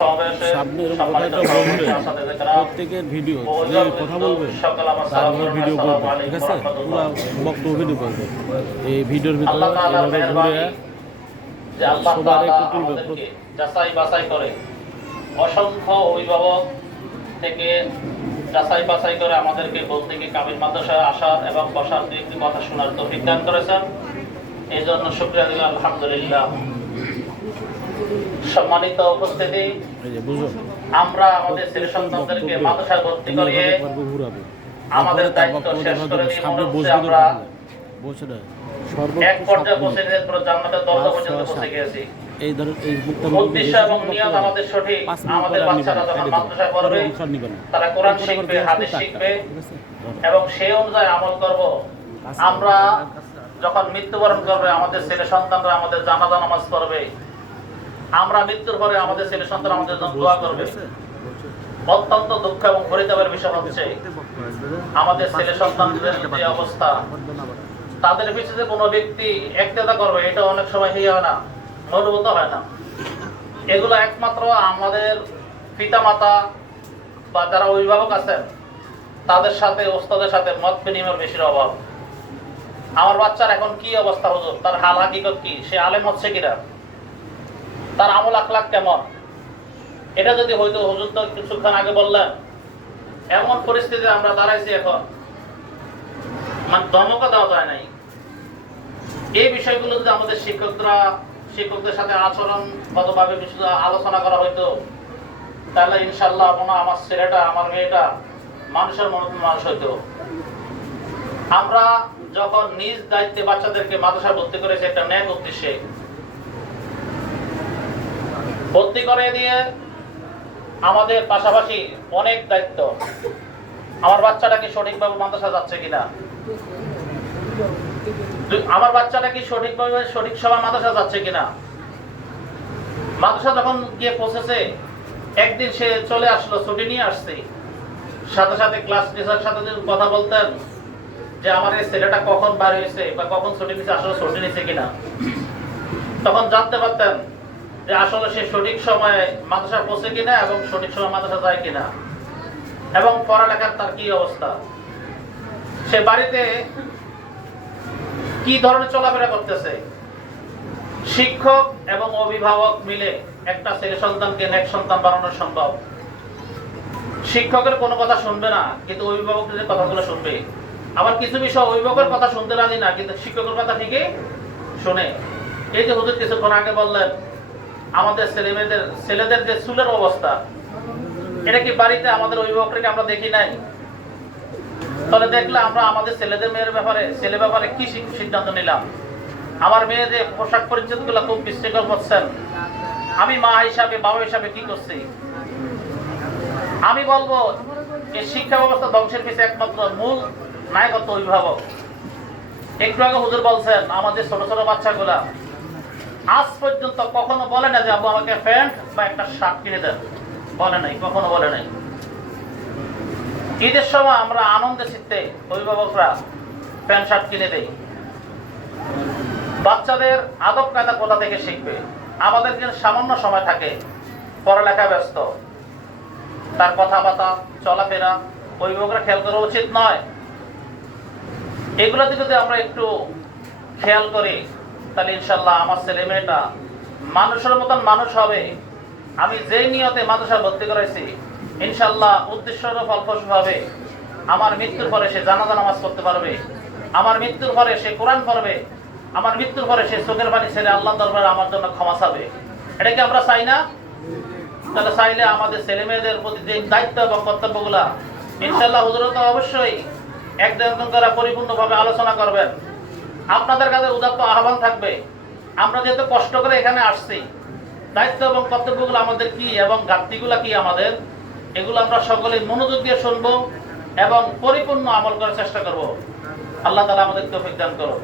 সামনের কথাটা বলবে প্রত্যেকের ভিডিও যে কথা বলবে তারপরে ভিডিও করবে, ঠিক আছে? পুরো বক্তব্য ভিডিও করবে। এই ভিডিওর ভিতরে এভাবে ঘুরে সবার একটু তুলবে। যাচাই বাছাই করে অসংখ্য অভিভাবক থেকে যাচাই বাছাই করে আমাদেরকে বলতে গিয়ে কামিল মাদ্রাসায় আসার এবং বসার দু একটি কথা শোনার তৌফিক দান করেছেন। এই জন্য শুকরিয়া দিলাম, আলহামদুলিল্লাহ। সম্মানিত উপস্থিতি, আমরা আমাদের ছেলে সন্তানদেরকে মাদ্রাসায় ভর্তি করিয়ে আমাদের দায়িত্ব শেষ করে দিয়ে মনে হচ্ছে আমরা এক পর্যায়ে পৌঁছে গিয়ে পুরো জান্নাতের দরজা পর্যন্ত পৌঁছে গিয়েছি। উদ্দেশ্য এবং নিয়ত আমাদের সঠিক। আমাদের বাচ্চারা যখন মাদ্রাসায় পড়বে তারা কোরআন শিখবে, হাদিস শিখবে এবং সেই অনুযায়ী আমল করব। আমরা যখন মৃত্যুবরণ করবে আমাদের ছেলে সন্তানরা আমাদের জানাজা নামাজ পড়বে। আমরা মৃত্যুর পরে আমাদের ছেলে সন্তান আমাদের জন্য দোয়া করবে। অত্যন্ত দুঃখ এবং পরিতাপের বিষয় হচ্ছে আমাদের ছেলে সন্তানদের যে অবস্থা, তাদের পিছনে কোনো ব্যক্তি একতেদা করবে, এটা অনেক সময় হয় না, অনুভূত হয় না। এগুলো একমাত্র আমাদের পিতামাতা বা যারা অভিভাবক আছেন তাদের সাথে, ওস্তাদের সাথে মত বিনিময়ের বেশির অভাব। আমার বাচ্চার এখন কি অবস্থা, হুজুর তার হাল হাকিকত কি, সে আলেম হচ্ছে কিনা, তার আমল আখলাক কেমন, এটা যদি হয়তো হুজুর তো কিছুক্ষণ আগে বললেন। এমন পরিস্থিতি আমরা দাঁড়াইছি এখন, মানে ধমকা দেওয়া যায় নাই। এই বিষয়গুলো যদি আমাদের শিক্ষকদের সাথে আচরণগতভাবে আলোচনা করা হইতো, তাহলে ইনশাল্লাহ আমার ছেলেটা, আমার মেয়েটা মানুষের মতো মানুষ হইতো। আমরা যখন নিজ দায়িত্বে বাচ্চাদেরকে মাদ্রাসায় ভর্তি করেছি একটা ন্যাক উদ্দেশ্যে, ভর্তি করে দিয়ে আমাদের পাশাপাশি অনেক দায়িত্ব। আমার বাচ্চাটা কি সঠিকভাবে মাদ্রাসা যাচ্ছে কিনা, আমার বাচ্চাটা কি সঠিকভাবে সঠিক সময় মাদ্রাসা যাচ্ছে কিনা। মাদ্রাসা যখন গিয়ে পৌঁছেছে, একদিন সে চলে আসলো, ছুটি নিয়ে আসছে, সাথে সাথে ক্লাস টিচারের সাথে কথা বলতেন যে আমার এই ছেলেটা কখন বার হয়েছে বা কখন ছুটি নিচ্ছে, আসলে ছুটি নিচ্ছে কিনা। তখন জানতে পারতেন যে আসলে সে সঠিক সময়ে মাদ্রাসা পৌঁছে কিনা এবং সঠিক সময় মাদ্রাসা যায় কিনা এবং পড়ালেখার তার কি অবস্থা, সে বাড়িতে কি ধরনের চলাফেরা করতেছে। শিক্ষক এবং অভিভাবক মিলে একটা ছেলে সন্তানকে নেক সন্তান বানানো সম্ভব। শিক্ষকের কোনো কথা শুনবে না, কিন্তু অভিভাবকের কথাগুলো শুনবে। আবার কিছু বিষয় অভিভাবকের কথা শুনতে রাজি না, কিন্তু শিক্ষকের কথা ঠিকই শুনে। এই যে হুজুর কিছুক্ষণ আগে বললেন আমাদের ছেলেদের যে চুলের অবস্থা, এটা কি বাড়িতে আমাদের অভিভাবককে আমরা দেখি নাই? তাহলে দেখলে আমরা আমাদের ছেলেদের মেয়ের ব্যাপারে কি সিদ্ধান্ত নিলাম। আমার মেয়ে যে পোশাক পরিচ্ছদ গুলো খুব বিশৃঙ্খল করছেন, আমি মা হিসাবে, বাবা হিসাবে কি করছি? আমি বলবো এই শিক্ষা ব্যবস্থা ধ্বংসের পিছনে একমাত্র মূল নায়কত্ব অভিভাবক। একটু আগে হুজুর বলছেন আমাদের ছোট ছোট বাচ্চাগুলা আজ পর্যন্ত কখনো বলে না যে আব্বু আমাকে প্যান্ট বা একটা শার্ট কিনে দেন, বলে নাই, কখনো বলে নাই। ঈদের সময় আমরা আনন্দে চিত্তে অভিভাবকরা প্যান্ট শার্ট কিনে দেই। বাচ্চাদের আদব কায়দা কোথা থেকে শিখবে? আমাদের যে সামান্য সময় থাকে, পড়ালেখা ব্যস্ত, তার কথাবার্তা চলাফেরা অভিভাবকরা খেয়াল করা উচিত নয়? এগুলোতে যদি আমরা একটু খেয়াল করি, তাহলে ইনশাল্লাহ আমার ছেলে মেয়েটা মানুষের মতন মানুষ হবে। আমি যেই নিয়তে মাদ্রাসা ভর্তি করেছি, ইনশাল্লাহ উদ্দেশ্যের ফলপ্রসূ হবে। আমার মৃত্যুর পরে সে জানাজা নামাজ পড়তে পারবে, আমার মৃত্যুর পরে সে কোরআন পড়বে, আমার মৃত্যুর পরে সে চোখের পানি ছেড়ে আল্লাহ দরবারে আমার জন্য ক্ষমা চাবে। এটা কি আমরা চাই না? তাহলে চাইলে আমাদের ছেলে মেয়েদের প্রতি যে দায়িত্ব এবং কর্তব্যগুলা ইনশাল্লাহ হুজুর তো অবশ্যই একজন করে পরিপূর্ণভাবে আলোচনা করবেন। আপনাদের কাছে উদাত্ত আহ্বান থাকবে, আমরা যেহেতু কষ্ট করে এখানে আসছি, দায়িত্ব এবং কর্তব্যগুলো আমাদের কি এবং ঘাটতিগুলো কি আমাদের, এগুলো আমরা সকলেই মনোযোগ দিয়ে শুনবো এবং পরিপূর্ণ আমল করার চেষ্টা করব। আল্লাহ তাআলা আমাদের তৌফিক দান করুন।